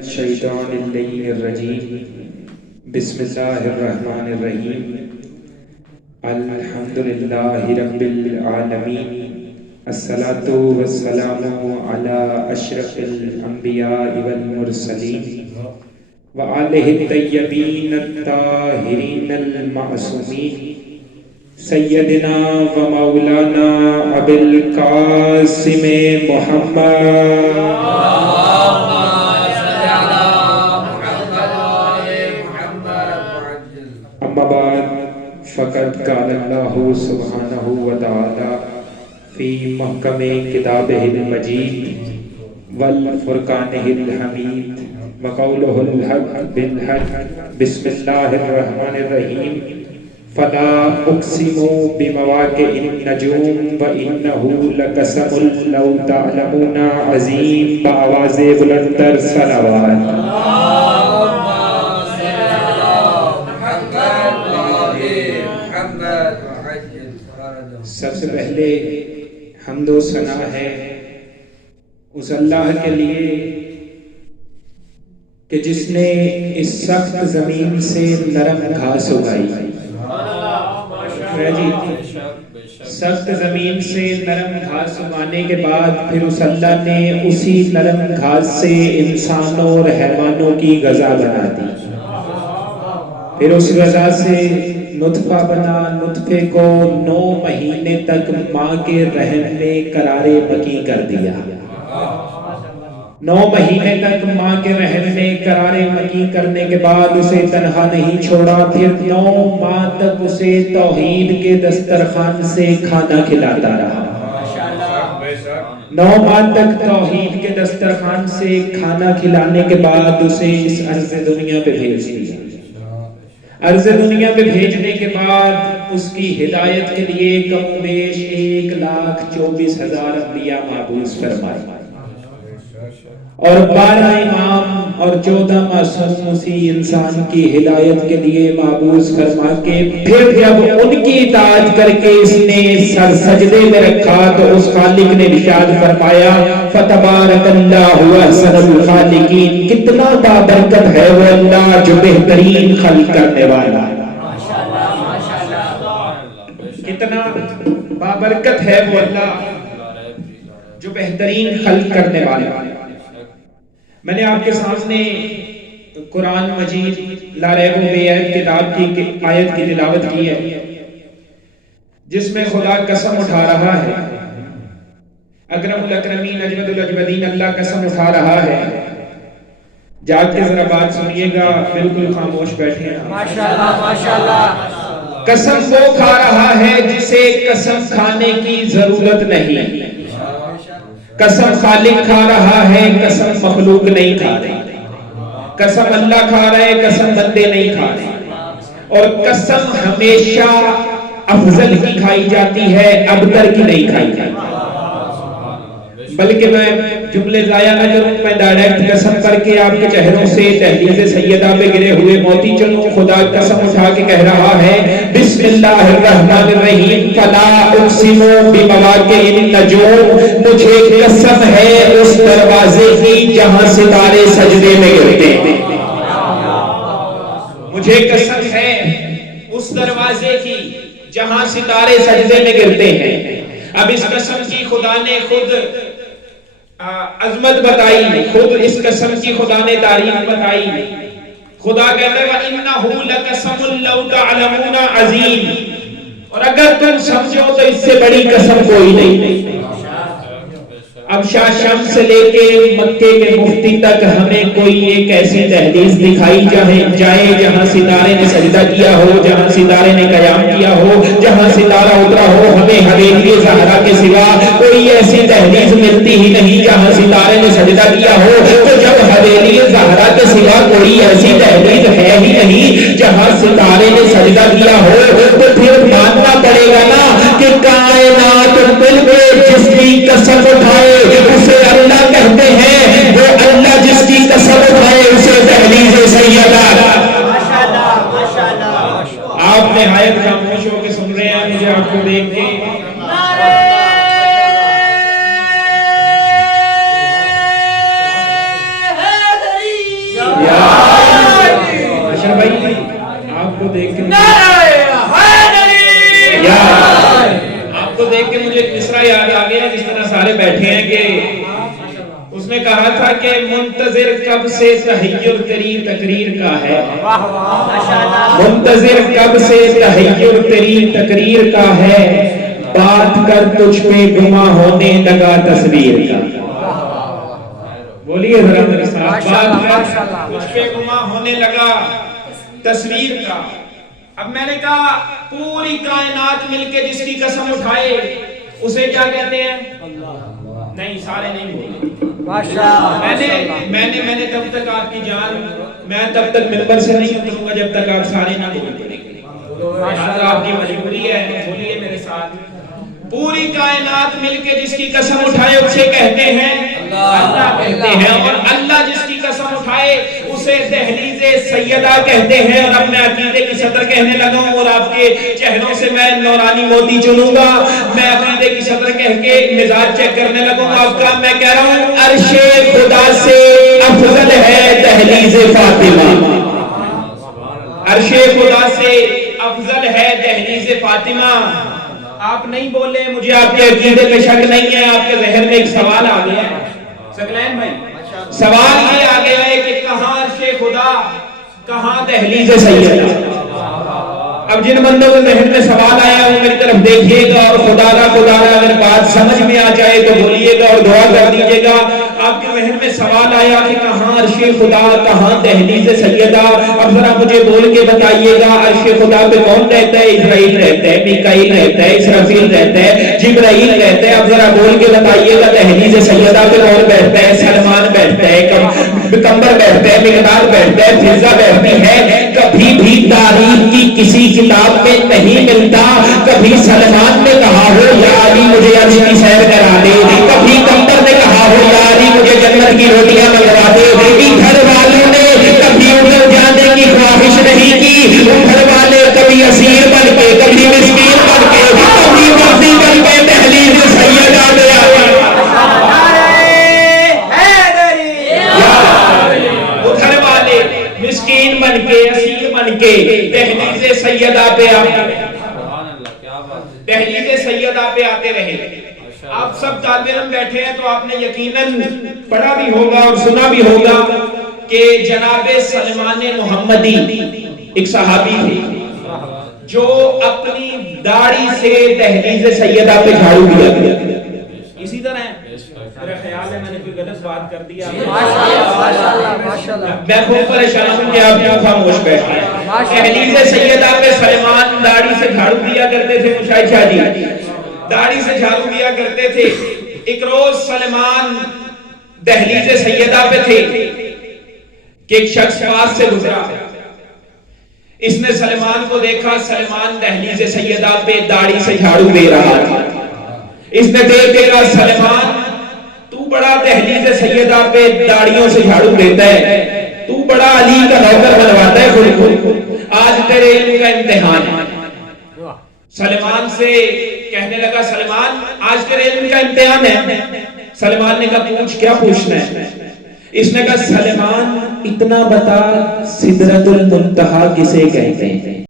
الشیطان اللعین الرجیم بسم اللہ الرحمن الرحیم الحمدللہ رب العالمین الصلاة والسلام علی اشرف الانبیاء والمرسلین وآلہ الطیبین الطاہرین المعصومین سیدنا و مولانا ابی القاسم محمد اما بعد فقد قال اللہ سبحانہ وتعالی فی محکم کتابہ المجید والفرقانہ الحمید وقولہ الحق بالحق بسم اللہ الرحمن الرحیم فلا اقسم بمواقع النجوم وانہ لقسم لو تعلمون عظیم بآواز بلندتر صلوات۔ سب سے پہلے حمد و ثنا ہے اس اللہ کے لیے کہ جس نے اس سخت زمین سے نرم گھاس اگائی۔ سخت زمین سے نرم گھاس اگانے کے بعد پھر اس اللہ نے اسی نرم گھاس سے انسانوں اور حیوانوں کی غذا بنا دی۔ پھر اس غذا سے نطفہ بنا، نطفے کو 9 مہینے تک ماں کے رحم میں قرار مکی کر دیا۔ 9 مہینے تک ماں کے رحم میں قرار مکی کرنے کے بعد اسے تنہا نہیں چھوڑا، پھر 9 ماہ تک اسے توحید کے دسترخوان سے کھانا کھلاتا رہا۔ 9 ماہ تک توحید کے دسترخوان سے کھانا کھلانے کے بعد اسے اس عرض دنیا پہ بھیج دیا۔ عرض دنیا پہ بھیجنے کے بعد اس کی ہدایت کے لیے کم و بیش 1,24,000 انبیاء مبعوث فرمائے اور 12 امام اور 14 معصوم اسی انسان کی ہدایت کے لیے مبعوث فرما کے پھر جب ان کی اطاعت کر کے اس نے سر سجدے میں رکھا تو اس خالق نے ارشاد فرمایا فتبارک اللہ احسن الخالقین، کتنا بابرکت ہے وہ اللہ جو بہترین خلق کرنے والا ہے۔ کتنا بابرکت ہے وہ اللہ جو بہترین خلق کرنے والا ہے۔ میں نے آپ کے سامنے قرآن مجید لا ریب بے عیب کتاب کی آیت کی تلاوت کی ہے جس میں خدا قسم اٹھا رہا ہے، اکرم الاکرمین اجود الاجودین اللہ قسم اٹھا رہا ہے۔ جاگ کے ذرا بات سنیے گا، بالکل خاموش بیٹھے ہیں۔ ماشاءاللہ ماشاءاللہ۔ قسم وہ کھا رہا ہے جسے قسم کھانے کی ضرورت نہیں۔ قسم خالق کھا رہا ہے، قسم مخلوق نہیں کھا رہی۔ قسم اللہ کھا رہا ہے، قسم بندے نہیں کھا رہے۔ اور قسم ہمیشہ افضل کی کھائی جاتی ہے، ابتر کی نہیں کھائی جاتی۔ بلکہ میں جملے ضائع نہ کروں، میں ڈائریکٹ قسم کر کے آپ کے چہروں سے دہلیز سیدہ پہ گرے ہوئے موتی چلوں۔ خدا قسم اٹھا کے کہہ رہا ہے بسم اللہ الرحمن الرحیم فلا اقسم بمواقع النجوم، مجھے قسم ہے اس دروازے کی جہاں ستارے سجدے میں گرتے ہیں۔ مجھے قسم ہے اس دروازے کی جہاں ستارے سجدے میں گرتے ہیں۔ اب اس قسم کی خدا نے خود عظمت بتائی، خود اس قسم کی خدا نے تعریف بتائی۔ خدا کہتا ہے وَإِنَّهُ لَقَسَمٌ لَوْ تَعْلَمُونَ عَظِيمٌ، اور اگر تم سمجھو تو اس سے بڑی قسم کوئی نہیں۔ اب شاہ شمس سے لے کے مکے کے مفتی تک ہمیں کوئی ایک ایسی تحدیث دکھائی جائے جہاں ستارے نے سجدہ کیا ہو، جہاں ستارے نے قیام کیا ہو، جہاں ستارہ اترا ہو، ہمیں حویلی زہرا کے سوا کوئی ایسی تحدیث ملتی ہی نہیں جہاں ستارے نے سجدہ کیا ہو۔ تو جب حویلی زہرا کے سوا کوئی ایسی تحدیث ہے ہی نہیں جہاں ستارے نے سجدہ کیا ہو، تو پھر ماننا پڑے گا نا کہ کائنات مل کے جس کی قسم اٹھائے اسے اللہ کہتے ہیں، وہ اللہ جس کی قسم اٹھائے اسے دہلیز سیدہ۔ آپ نہایت خاموش ہو کے سن رہے ہیں مجھے آپ کو دیکھ کے۔ سارے بیٹھے ہیں کہ اس نے کہا تھا کہ منتظر کب سے تحیر تیری تقریر کا ہے، منتظر کب سے تحیر تیری تقریر کا ہے، بات کر تجھ پہ گما ہونے لگا تصویر کا۔ بولیے ذرا میرے ساتھ، بات کر تجھ پہ گما ہونے لگا تصویر کا۔ اب میں نے کہا پوری کائنات مل کے جس کی قسم اٹھائے اسے کیا کہتے ہیں؟ نہیں، سارے نہیں بولے۔ میں نے تب تک آپ کی جان، میں تب تک ممبر سے نہیں اتروں گا جب تک آپ سارے نہ بولیں گے۔ آپ کی مجبوری ہے، بولیے میرے ساتھ، پوری کائنات مل کے جس کی قسم اٹھائے اسے کہتے ہیں اللہ کہتے ہیں، اور اللہ جس کی قسم اٹھائے اسے دہلیز سیدہ کہتے ہیں۔ اور اب میں عقیدے کی صدر کہنے لگا ہوں اور آپ کے چہروں سے میں نورانی موتی چنوں گا۔ میں عقیدے کی صدر کہہ کے مزاج چیک کرنے لگوں گا آپ کا۔ میں کہہ رہا ہوں عرش خدا سے افضل ہے دہلیز فاطمہ، عرش خدا سے افضل ہے دہلیز فاطمہ۔ آپ نہیں بولے، مجھے آپ کے عقیدے میں شک نہیں ہے۔ آپ کے ذہن میں ایک سوال آ گیا ہے ثقلین بھائی، سوال یہ آ گیا ہے کہ کہاں عرش خدا، کہاں دہلیز سیدہ۔ اب جن بندوں کے ذہن میں سوال آیا وہ میری طرف دیکھیے گا اور خدا را اگر بات سمجھ میں آ جائے تو بولیے گا اور دعا کر دیجیے گا۔ آپ کے ذہن میں سوال آیا کہ کہاں عرش خدا، کہاں دہلیز سیدہ، اب ذرا مجھے بول کے بتائیے گا عرش خدا پہ کون رہتا ہے؟ اسرائیل رہتا ہے، میکائیل رہتا ہے، اسرافیل رہتا ہے، جبرائیل رہتا ہے۔ اب ذرا بول کے بتائیے گا دہلیز سیدہ پہ کون بیٹھتا ہے؟ سلمان بیٹھتا ہے، پیغمبر بیٹھتا ہے، مقدار بیٹھتا ہے، فضا بیٹھتی ہے۔ کبھی بھی تاریخ کی کسی کتاب میں نہیں ملتا کبھی سلمان نے کہا ہو یا علی مجھے عرش کی سیر کرا دے، کبھی پیغمبر نے کہا ہو یا علی مجھے جنت کی روٹیاں منگوا دے۔ گھر والوں نے کبھی ادھر جانے کی خواہش نہیں کی، گھر والے کبھی اسیر بن کے، کبھی مسکین بن کے، کبھی مرضی بن کے دہلیز سیدہ پہ آئے۔ ادھر والے مسکین بن کے، اسیر بن کے دہلیز سیدہ پہ آئے، دہلیز سیدہ پہ آتے رہے۔ آپ سب طالب علم بیٹھے ہیں تو آپ نے یقیناً پڑھا بھی ہوگا اور سنا بھی ہوگا کہ جناب سلمان محمدی ایک صحابی تھے جو اپنی داڑھی سے دہلیز سیدہ پہ جھاڑو دیا گیا۔ اسی طرح میرا خیال ہے میں نے کوئی غلط بات کر دیا، میں خوب پریشان ہوں کہ آپ یہاں خاموش بیٹھے ہیں۔ دہلیز سیدہ پہ سلمان داڑھی سے جھاڑو دیا کرتے تھے، مشاہد شاہ جی داڑھی سے جھاڑو دیا کرتے تھے۔ ایک روز سلمان دہلیز سیدہ پہ تھے کہ ایک شخص پاس سے گزرا، اس نے سلمان کو دیکھا، سلمان دہلیز سیدہ پہ داڑھی سے جھاڑو دے رہا تھا۔ اس نے دیکھ کہا سلمان تو بڑا دہلیز سیدہ پہ داڑھیوں سے جھاڑو دیتا ہے، تو بڑا علی کا نوکر بنواتا ہے خود کو، آج تیرے علم کا امتحان ہے۔ سلمان سے کہنے لگا سلمان آج تیرے علم کا امتحان ہے۔ سلمان نے کہا پوچھ، کیا پوچھنا ہے؟ اس نے کہا سلمان اتنا بتا سدرۃ المنتہا کسے کہتے ہیں؟